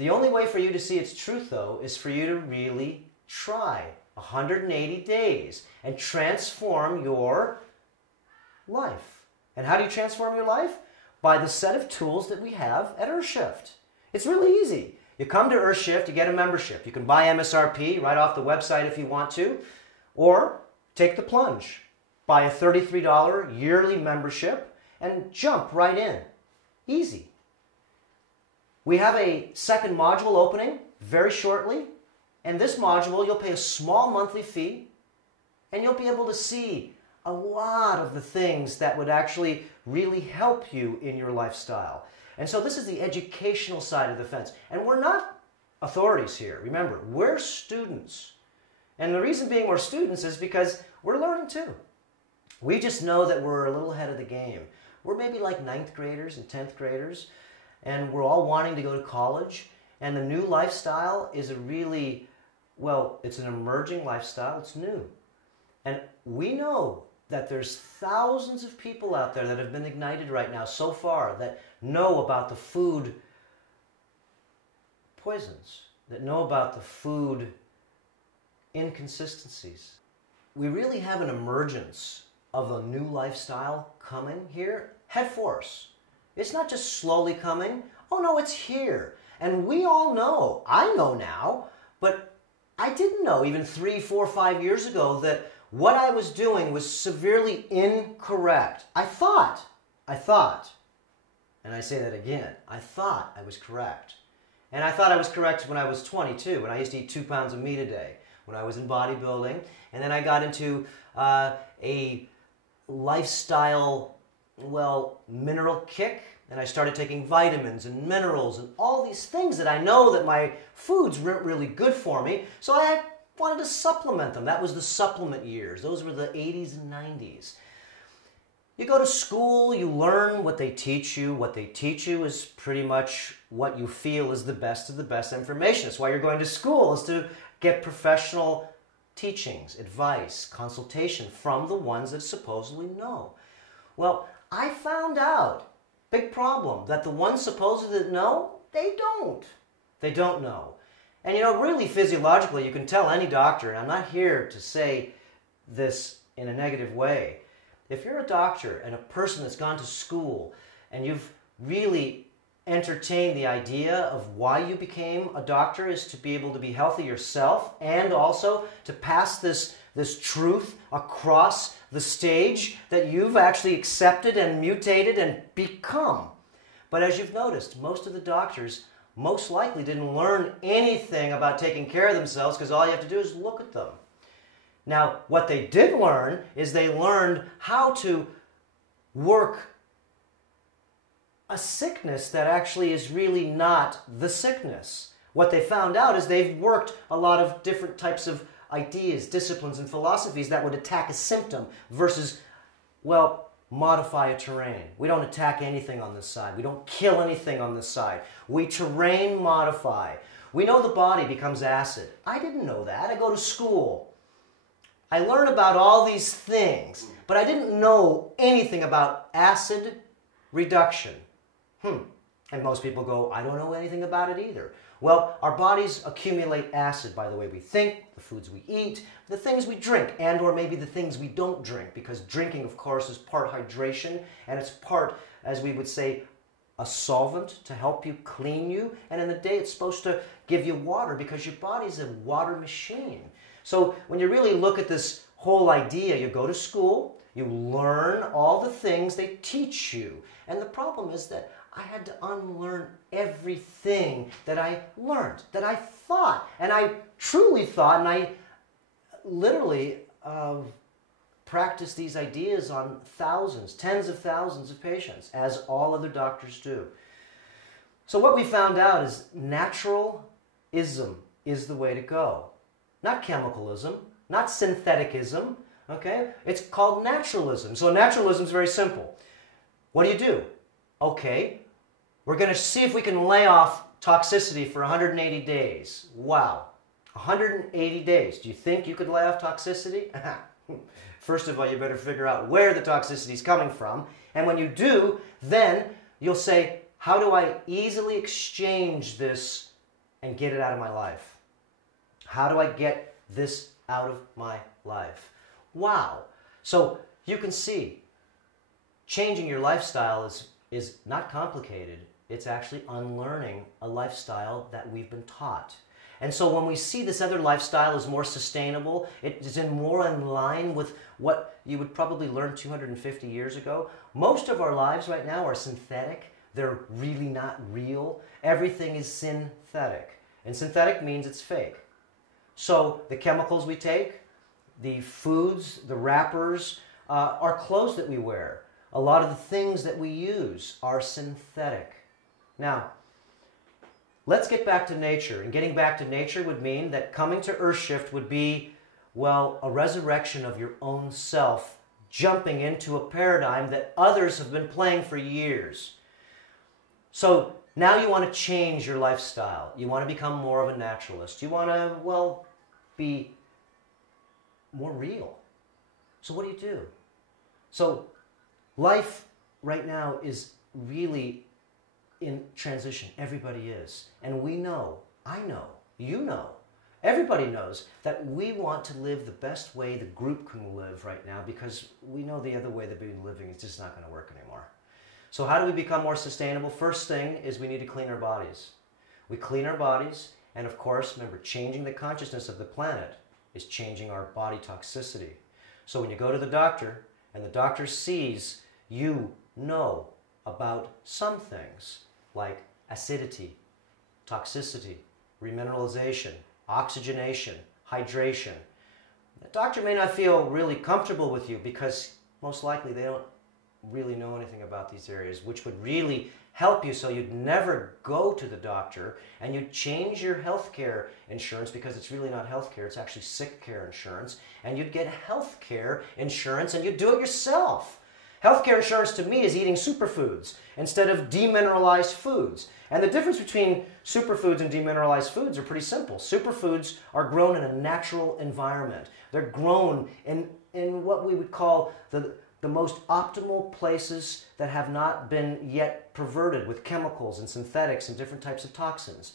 The only way for you to see its truth, though, is for you to really try 180 days and transform your life. And how do you transform your life? By the set of tools that we have at Earthshift. It's really easy. You come to Earthshift, you get a membership. You can buy MSRP right off the website if you want to, or take the plunge. Buy a $33 yearly membership and jump right in. Easy. We have a second module opening very shortly, and this module you'll pay a small monthly fee, and you'll be able to see a lot of the things that would actually really help you in your lifestyle. And so this is the educational side of the fence. And we're not authorities here. Remember, we're students. And the reason being we're students is because we're learning too. We just know that we're a little ahead of the game. We're maybe like 9th graders and 10th graders, and we're all wanting to go to college. And the new lifestyle is a really, well, it's an emerging lifestyle. It's new. And we know that there's thousands of people out there that have been ignited right now so far that know about the food poisons, that know about the food inconsistencies. We really have an emergence of a new lifestyle coming here, head force. It's not just slowly coming. Oh no, it's here. And we all know, I know now, but I didn't know even 3, 4, 5 years ago that what I was doing was severely incorrect. I thought, and I say that again, I thought I was correct. And I thought I was correct when I was 22, when I used to eat 2 pounds of meat a day, when I was in bodybuilding. And then I got into a lifestyle, well, mineral kick, and I started taking vitamins and minerals and all these things that I know that my foods weren't really good for me, so I wanted to supplement them. That was the supplement years. Those were the 80s and 90s. You go to school, you learn what they teach you. What they teach you is pretty much what you feel is the best of the best information. That's why you're going to school, is to get professional teachings, advice, consultation from the ones that supposedly know. Well, I found out, big problem, that the ones supposedly that know, they don't. They don't know. And you know, really physiologically, you can tell any doctor, and I'm not here to say this in a negative way. If you're a doctor and a person that's gone to school and you've really entertained the idea of why you became a doctor is to be able to be healthy yourself and also to pass this truth across the stage that you've actually accepted and mutated and become. But as you've noticed, most of the doctors most likely didn't learn anything about taking care of themselves because all you have to do is look at them. Now, what they did learn is they learned how to work a sickness that actually is really not the sickness. What they found out is they've worked a lot of different types of ideas, disciplines, and philosophies that would attack a symptom versus, well, modify a terrain. We don't attack anything on this side. We don't kill anything on this side. We terrain modify. We know the body becomes acid. I didn't know that. I go to school. I learn about all these things, but I didn't know anything about acid reduction. And most people go, I don't know anything about it either. Well, our bodies accumulate acid by the way we think, the foods we eat, the things we drink, and or maybe the things we don't drink, because drinking, of course, is part hydration, and it's part, as we would say, a solvent to help you clean you, and in the day it's supposed to give you water because your body's a water machine. So when you really look at this whole idea, you go to school, you learn all the things they teach you, and the problem is that I had to unlearn everything that I learned, that I thought, and I truly thought, and I literally practiced these ideas on thousands, tens of thousands of patients, as all other doctors do. So what we found out is naturalism is the way to go. Not chemicalism, not syntheticism, okay? It's called naturalism. So naturalism is very simple. What do? Okay, we're going to see if we can lay off toxicity for 180 days. Wow, 180 days. Do you think you could lay off toxicity? First of all, you better figure out where the toxicity is coming from. And when you do, then you'll say, how do I easily exchange this and get it out of my life? How do I get this out of my life? Wow. So you can see changing your lifestyle is not complicated. It's actually unlearning a lifestyle that we've been taught. And so when we see this other lifestyle is more sustainable, it is more in line with what you would probably learn 250 years ago. Most of our lives right now are synthetic. They're really not real. Everything is synthetic. And synthetic means it's fake. So the chemicals we take, the foods, the wrappers, our clothes that we wear, a lot of the things that we use are synthetic. Now, let's get back to nature. And getting back to nature would mean that coming to Earthshift would be, well, a resurrection of your own self, jumping into a paradigm that others have been playing for years. So now you want to change your lifestyle. You want to become more of a naturalist. You want to, well, be more real. So what do? So life right now is really in transition. Everybody is. And we know, I know, you know, everybody knows that we want to live the best way the group can live right now, because we know the other way that we've been living is just not going to work anymore. So how do we become more sustainable? First thing is we need to clean our bodies. We clean our bodies, and of course, remember, changing the consciousness of the planet is changing our body toxicity. So when you go to the doctor and the doctor sees you know about some things like acidity, toxicity, remineralization, oxygenation, hydration, the doctor may not feel really comfortable with you because most likely they don't really know anything about these areas, which would really help you so you'd never go to the doctor, and you'd change your health care insurance, because it's really not health care, it's actually sick care insurance, and you'd get health care insurance and you'd do it yourself. Healthcare insurance to me is eating superfoods instead of demineralized foods. And the difference between superfoods and demineralized foods are pretty simple. Superfoods are grown in a natural environment. They're grown in what we would call the most optimal places that have not been yet perverted with chemicals and synthetics and different types of toxins.